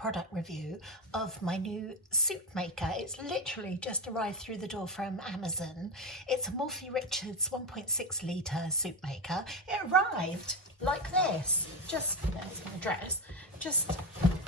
product review of my new soup maker. It's literally just arrived through the door from Amazon. It's a Morphy Richards 1.6 litre soup maker. It arrived like this, just, there's my address, just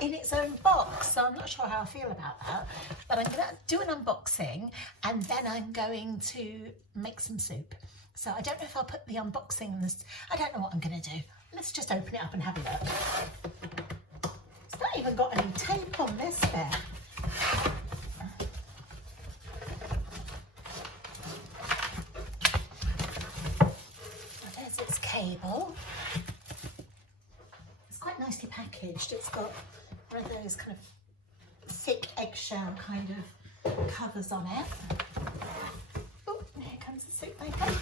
in its own box. So I'm not sure how I feel about that, but I'm gonna do an unboxing and then I'm going to make some soup. So I don't know if I'll put the unboxing in this, I don't know what I'm gonna do. Let's just open it up and have a look. It's not even got any tape on this bit. There's its cable. It's quite nicely packaged. It's got one of those kind of thick eggshell kind of covers on it. Oh, here comes the soup maker.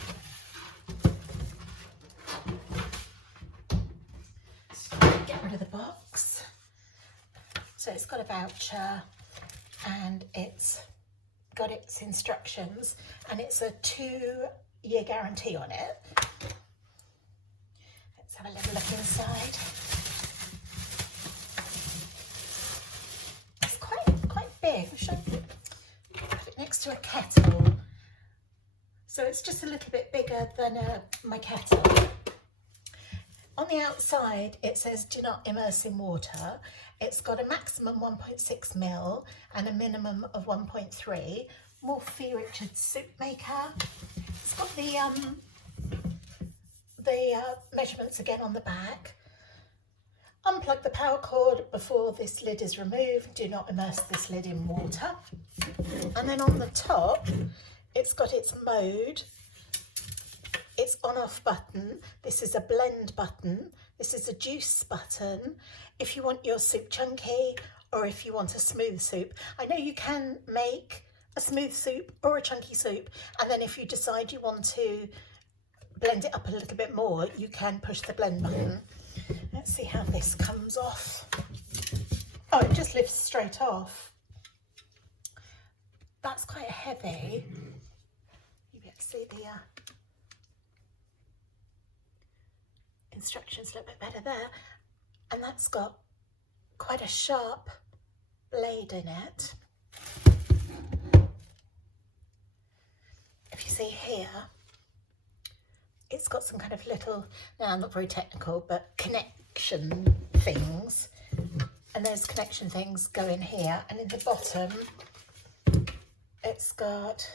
Get rid of the box. So it's got a voucher and it's got its instructions and it's a 2-year guarantee on it. Let's have a little look inside. It's quite big. I should put it next to a kettle. So it's just a little bit bigger than my kettle. On the outside, it says do not immerse in water. It's got a maximum 1.6 mil and a minimum of 1.3. Morphy Richards Soup Maker. It's got the measurements again on the back. Unplug the power cord before this lid is removed. Do not immerse this lid in water. And then on the top, it's got its mode. It's on-off button. This is a blend button. This is a juice button. If you want your soup chunky or if you want a smooth soup. I know you can make a smooth soup or a chunky soup, and then if you decide you want to blend it up a little bit more, you can push the blend button. Let's see how this comes off. Oh, it just lifts straight off. That's quite heavy. You get to see the instructions a little bit better there, and that's got quite a sharp blade in it. If you see here, it's got some kind of little, now I'm not very technical, but connection things, and there's connection things going here, and in the bottom it's got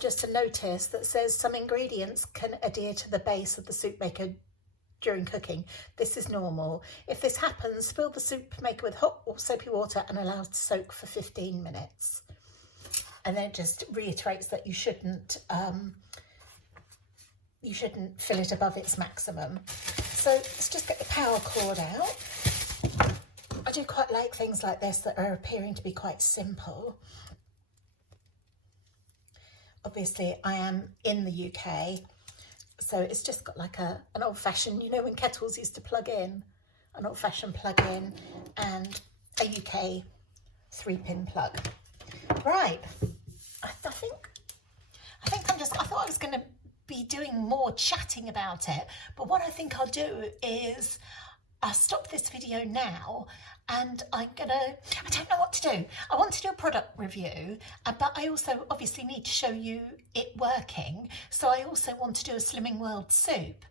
just a notice that says some ingredients can adhere to the base of the soup maker during cooking. This is normal. If this happens, fill the soup maker with hot or soapy water and allow it to soak for 15 minutes. And then it just reiterates that you shouldn't fill it above its maximum. So let's just get the power cord out. I do quite like things like this that are appearing to be quite simple. Obviously, I am in the UK, so it's just got like an old-fashioned, you know, when kettles used to plug in, an old-fashioned plug-in and a UK 3-pin plug. Right, I thought I was going to be doing more chatting about it, but what I think I'll do is I'll stop this video now and I don't know what to do. I want to do a product review, but I also obviously need to show you it working. So I also want to do a Slimming World soup.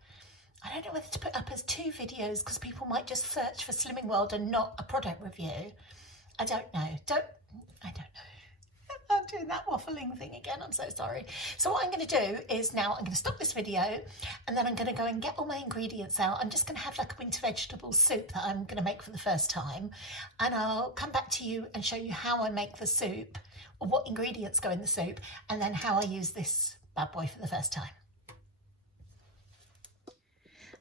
I don't know whether to put up as 2 videos because people might just search for Slimming World and not a product review. I don't know. I don't know. I'm doing that waffling thing again, I'm so sorry. So what I'm going to do is now I'm going to stop this video and then I'm going to go and get all my ingredients out. I'm just going to have like a winter vegetable soup that I'm going to make for the first time, and I'll come back to you and show you how I make the soup or what ingredients go in the soup and then how I use this bad boy for the first time.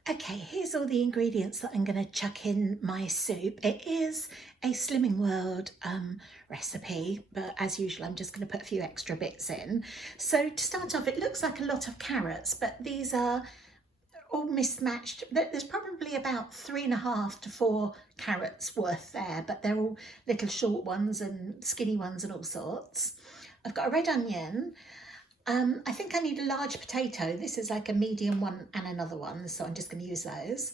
Okay, here's all the ingredients that I'm going to chuck in my soup. It is a Slimming World recipe, but as usual, I'm just going to put a few extra bits in. So to start off, it looks like a lot of carrots, but these are all mismatched. There's probably about 3.5 to 4 carrots worth there, but they're all little short ones and skinny ones and all sorts. I've got a red onion. I think I need a large potato. This is like a medium one and another one, so I'm just going to use those.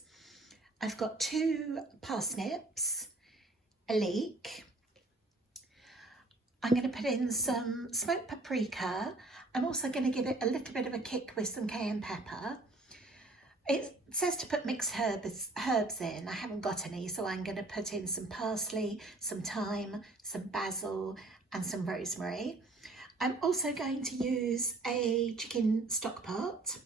I've got 2 parsnips, a leek. I'm going to put in some smoked paprika. I'm also going to give it a little bit of a kick with some cayenne pepper. It says to put mixed herbs in. I haven't got any, so I'm going to put in some parsley, some thyme, some basil and some rosemary. I'm also going to use a chicken stock pot,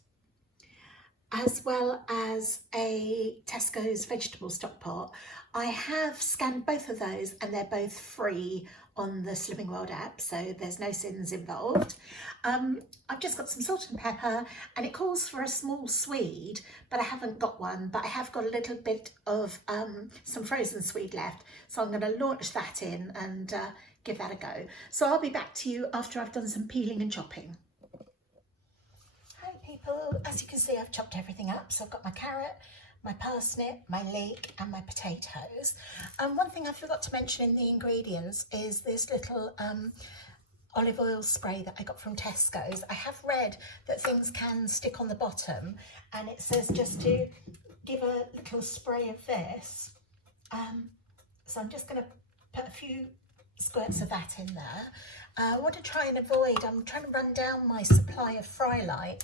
as well as a Tesco's vegetable stock pot. I have scanned both of those and they're both free on the Slimming World app, so there's no sins involved. I've just got some salt and pepper, and it calls for a small swede, but I haven't got one, but I have got a little bit of some frozen swede left, so I'm going to launch that in and give that a go. So I'll be back to you after I've done some peeling and chopping. Hi people, as you can see I've chopped everything up, so I've got my carrot, my parsnip, my leek and my potatoes. One thing I forgot to mention in the ingredients is this little olive oil spray that I got from Tesco's. I have read that things can stick on the bottom, and it says just to give a little spray of this. So I'm just going to put a few squirts of that in there. I want to try and avoid, I'm trying to run down my supply of fry light.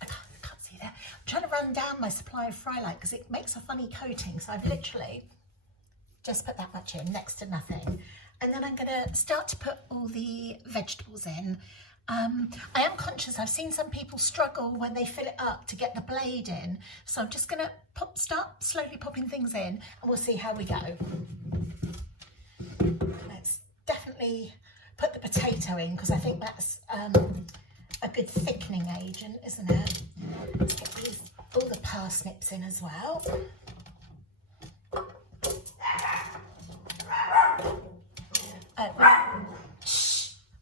I can't see there. I'm trying to run down my supply of fry light because it makes a funny coating. So I've literally just put that much in, next to nothing. And then I'm going to start to put all the vegetables in. I am conscious, I've seen some people struggle when they fill it up to get the blade in. So I'm just going to start slowly popping things in, and we'll see how we go. Let's definitely put the potato in because I think that's a good thickening agent, isn't it? Let's get all the parsnips in as well.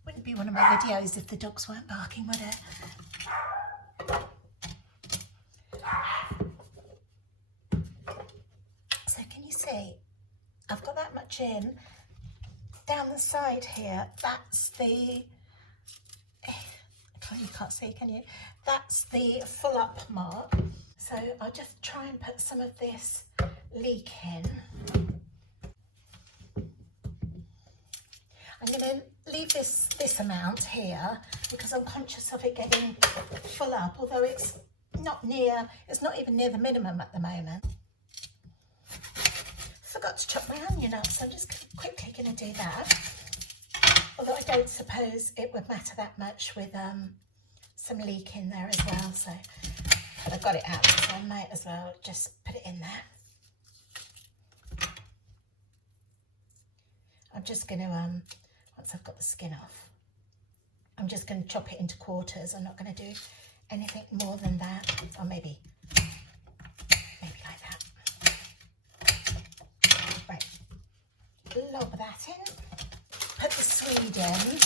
Wouldn't be one of my videos if the dogs weren't barking, would it? So can you see? I've got that much in. Down the side here, that's the, you can't see, can you? That's the full up mark. So I'll just try and put some of this leek in. I'm going to leave this amount here because I'm conscious of it getting full up, although it's not even near the minimum at the moment. Forgot to chop my onion up, so I'm just quickly going to do that. Although I don't suppose it would matter that much with some leek in there as well. So, but I've got it out, so I might as well just put it in there. I'm just going to, once I've got the skin off, I'm just going to chop it into quarters. I'm not going to do anything more than that, or maybe like that. Right, lob that in, put the swede in.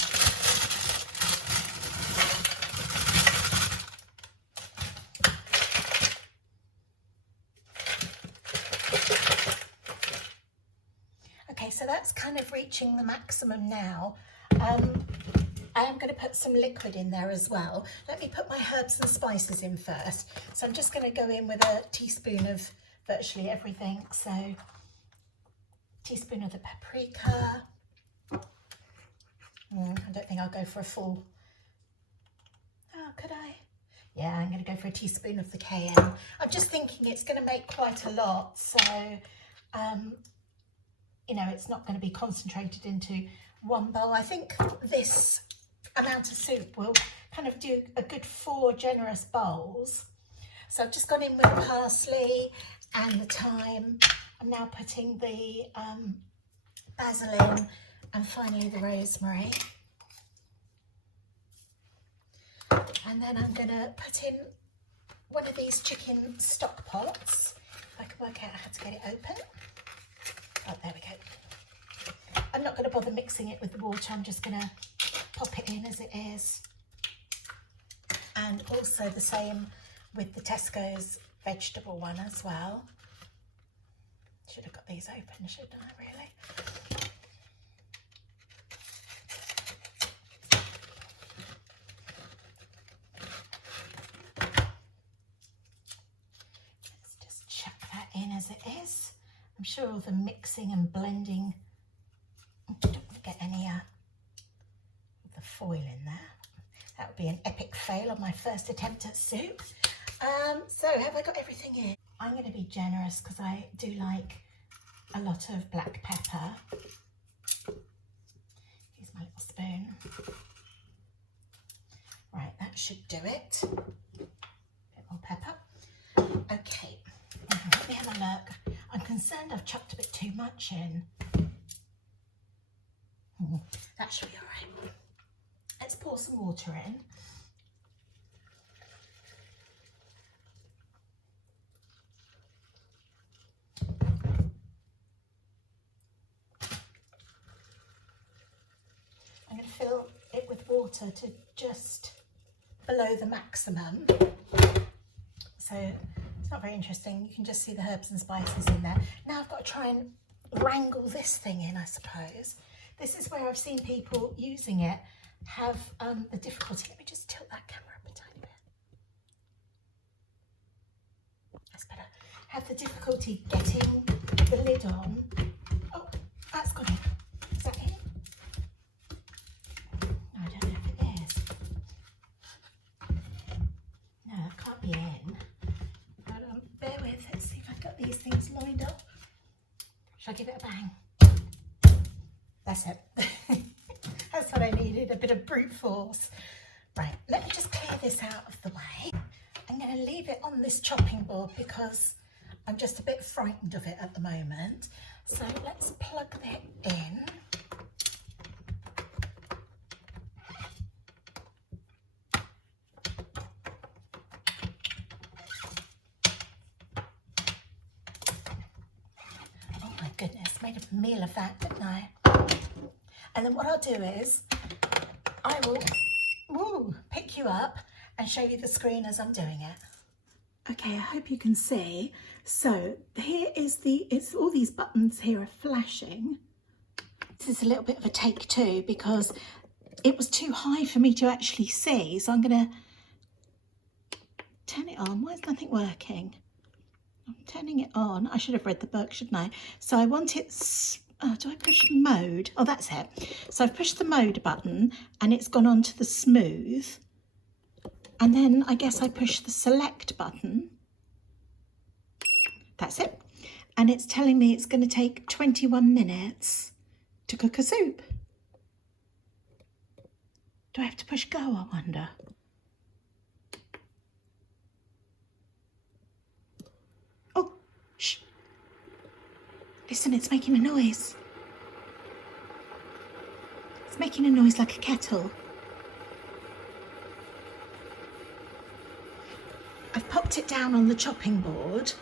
Okay, so that's kind of reaching the maximum now. I am going to put some liquid in there as well. Let me put my herbs and spices in first. So I'm just going to go in with a teaspoon of virtually everything. So teaspoon of the paprika. I don't think I'll go for a full. Oh, could I? Yeah, I'm going to go for a teaspoon of the cayenne. I'm just thinking it's going to make quite a lot. So, you know, it's not going to be concentrated into one bowl. I think this amount of soup will kind of do a good 4 generous bowls. So I've just gone in with parsley and the thyme. I'm now putting the basil in, and finally the rosemary. And then I'm going to put in one of these chicken stock pots. If I can work out how to get it open. Oh, there we go. I'm not going to bother mixing it with the water. I'm just going to pop it in as it is. And also the same with the Tesco's vegetable one as well. Should have got these open, shouldn't I, really? Let's just chuck that in as it is. I'm sure all the mixing and blending to get any of the foil in there. That would be an epic fail on my first attempt at soup. So have I got everything in? I'm going to be generous because I do like a lot of black pepper. Use my little spoon. Right, that should do it. A bit more pepper. Okay, let me have a look. I'm concerned I've chucked a bit too much in. That should be all right. Let's pour some water in. I'm going to fill it with water to just below the maximum. So it's not very interesting. You can just see the herbs and spices in there. Now I've got to try and wrangle this thing in, I suppose. This is where I've seen people using it have the difficulty. Let me just tilt that camera up a tiny bit. That's better. Have the difficulty getting the lid on. Oh, that's gone in. Is that in? No, I don't know if it is. No, it can't be in. But bear with. Let's see if I've got these things lined up. Shall I give it a bang? That's it. That's what I needed, a bit of brute force. Right, let me just clear this out of the way. I'm going to leave it on this chopping board because I'm just a bit frightened of it at the moment. So let's plug that in. Oh my goodness, made a meal of that, didn't I? And then what I'll do is I will pick you up and show you the screen as I'm doing it. Okay, I hope you can see. So here is it's all these buttons here are flashing. This is a little bit of a take two because it was too high for me to actually see. So I'm going to turn it on. Why is nothing working? I'm turning it on. I should have read the book, shouldn't I? So I want it... Oh, do I push mode? Oh, that's it. So I've pushed the mode button and it's gone on to the smooth. And then I guess I push the select button. That's it. And it's telling me it's going to take 21 minutes to cook a soup. Do I have to push go, I wonder? Oh, shh. Listen, it's making a noise. It's making a noise like a kettle. I've popped it down on the chopping board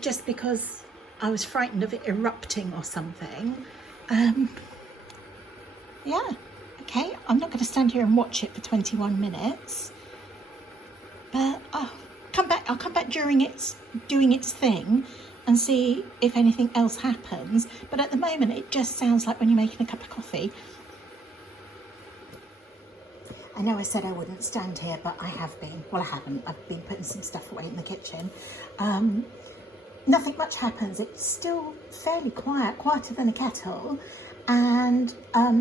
just because I was frightened of it erupting or something. Yeah, okay. I'm not going to stand here and watch it for 21 minutes. But I'll come back during it's doing its thing and see if anything else happens. But at the moment, it just sounds like when you're making a cup of coffee. I know I said I wouldn't stand here, but I have been. Well, I haven't. I've been putting some stuff away in the kitchen. Nothing much happens. It's still fairly quiet, quieter than a kettle. And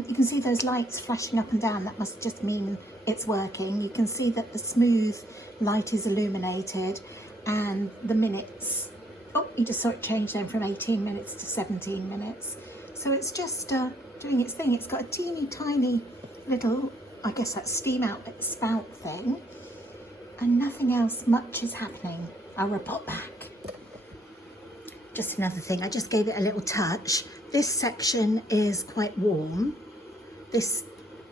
you can see those lights flashing up and down. That must just mean it's working. You can see that the smooth light is illuminated and the minutes... Oh, you just saw it change then from 18 minutes to 17 minutes. So it's just doing its thing. It's got a teeny tiny little, I guess that's steam outlet spout thing. And nothing else much is happening. I'll report back. Just another thing, I just gave it a little touch. This section is quite warm. This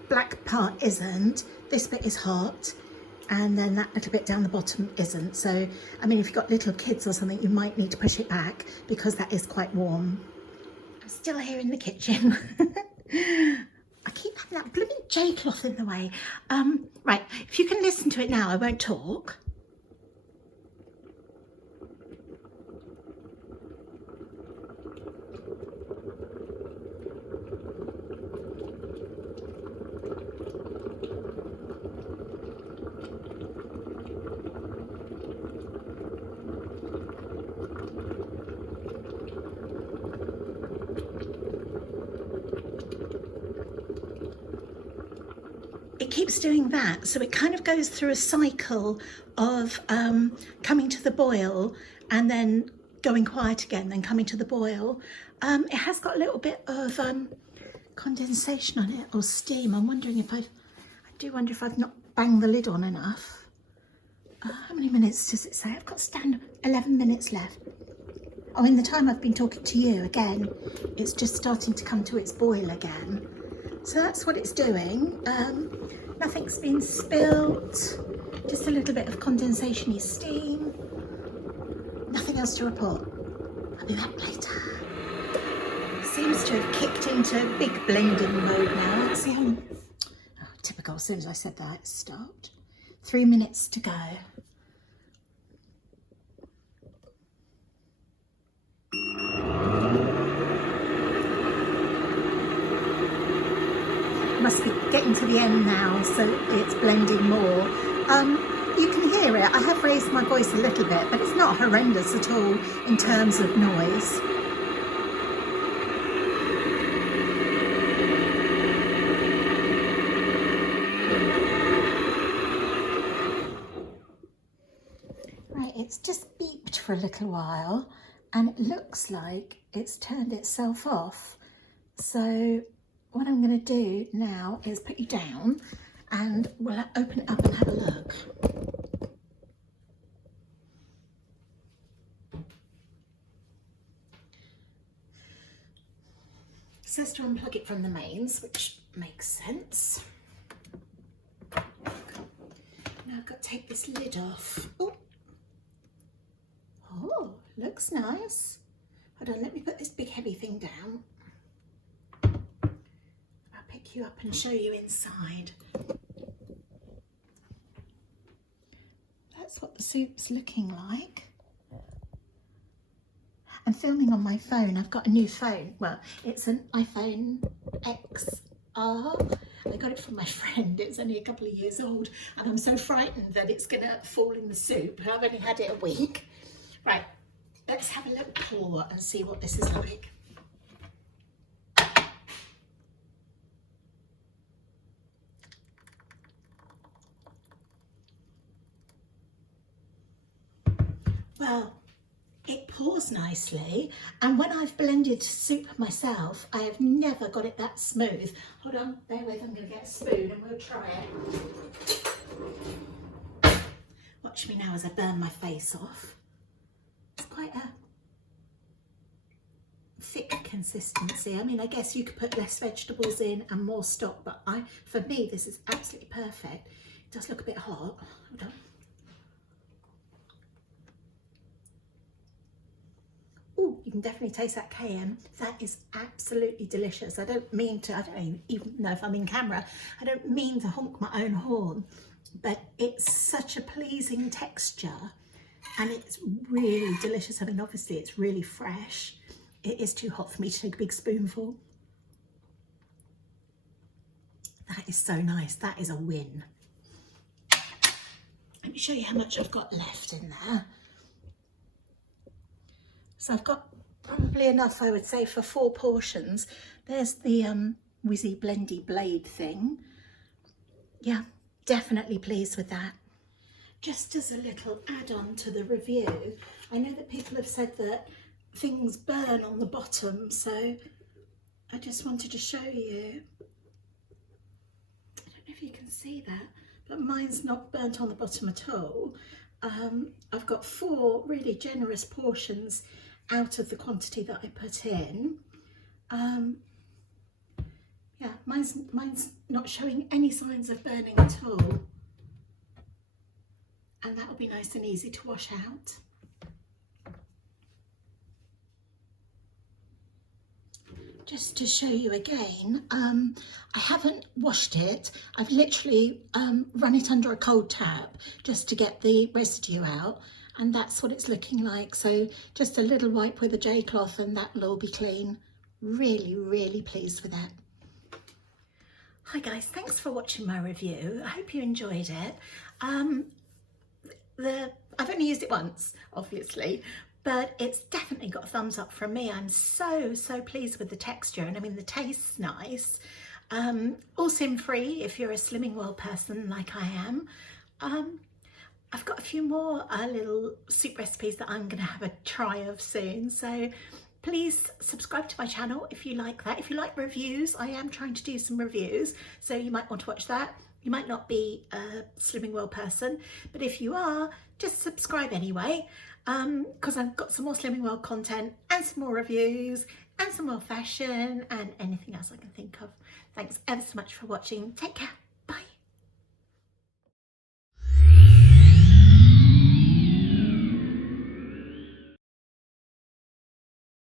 black part isn't. This bit is hot. And then that little bit down the bottom isn't. So, I mean, if you've got little kids or something, you might need to push it back because that is quite warm. I'm still here in the kitchen. I keep having that blooming J cloth in the way. Right, if you can listen to it now, I won't talk. it keeps doing that. So it kind of goes through a cycle of coming to the boil and then going quiet again, then coming to the boil. It has got a little bit of condensation on it, or steam. I'm wondering if I do wonder if I've not banged the lid on enough. How many minutes does it say? I've got 11 minutes left. Oh, in the time I've been talking to you, again, it's just starting to come to its boil again. So that's what it's doing. Nothing's been spilt, just a little bit of condensation-y steam. Nothing else to report. I'll be back later. Seems to have kicked into big blending mode now. Let's see how... Oh, typical, as soon as I said that, it stopped. 3 minutes to go. Must be getting to the end now, so it's blending more. You can hear it. I have raised my voice a little bit, but it's not horrendous at all in terms of noise. Right, it's just beeped for a little while, and it looks like it's turned itself off. So what I'm going to do now is put you down and we'll open it up and have a look. It says to unplug it from the mains, which makes sense. Now I've got to take this lid off. Oh, looks nice. Hold on, let me put this big heavy thing down. Pick you up and show you inside. That's what the soup's looking like. I'm filming on my phone. I've got a new phone. Well, it's an iPhone XR. I got it from my friend. It's only a couple of years old, and I'm so frightened that it's going to fall in the soup. I've only had it a week. Right, let's have a little pour and see what this is like. Well, it pours nicely, and when I've blended soup myself, I have never got it that smooth. Hold on, bear with, I'm going to get a spoon and we'll try it. Watch me now as I burn my face off. It's quite a thick consistency. I mean, I guess you could put less vegetables in and more stock, but for me, this is absolutely perfect. It does look a bit hot. Hold on. Ooh, you can definitely taste that cayenne. That is absolutely delicious. I don't even know if I'm in camera, I don't mean to honk my own horn, but it's such a pleasing texture and it's really delicious. I mean, obviously it's really fresh. It is too hot for me to take a big spoonful. That is so nice. That is a win. Let me show you how much I've got left in there. So I've got probably enough, I would say, for 4 portions. There's the whizzy blendy blade thing. Yeah, definitely pleased with that. Just as a little add-on to the review, I know that people have said that things burn on the bottom, so I just wanted to show you. I don't know if you can see that, but mine's not burnt on the bottom at all. I've got 4 really generous portions out of the quantity that I put in. Yeah, mine's not showing any signs of burning at all, and that will be nice and easy to wash out. Just to show you again, I haven't washed it. I've literally run it under a cold tap just to get the residue out, and that's what it's looking like. So just a little wipe with a J cloth and that will all be clean. Really, really pleased with that. Hi guys, thanks for watching my review. I hope you enjoyed it. I've only used it once, obviously, but it's definitely got a thumbs up from me. I'm so pleased with the texture, and I mean the taste's nice. all sin free if you're a Slimming World person like I am. I've got a few more little soup recipes that I'm going to have a try of soon, so please subscribe to my channel if you like that. If you like reviews, I am trying to do some reviews, so you might want to watch that. You might not be a Slimming World person, but if you are, just subscribe anyway, because I've got some more Slimming World content and some more reviews and some more fashion and anything else I can think of. Thanks ever so much for watching. Take care.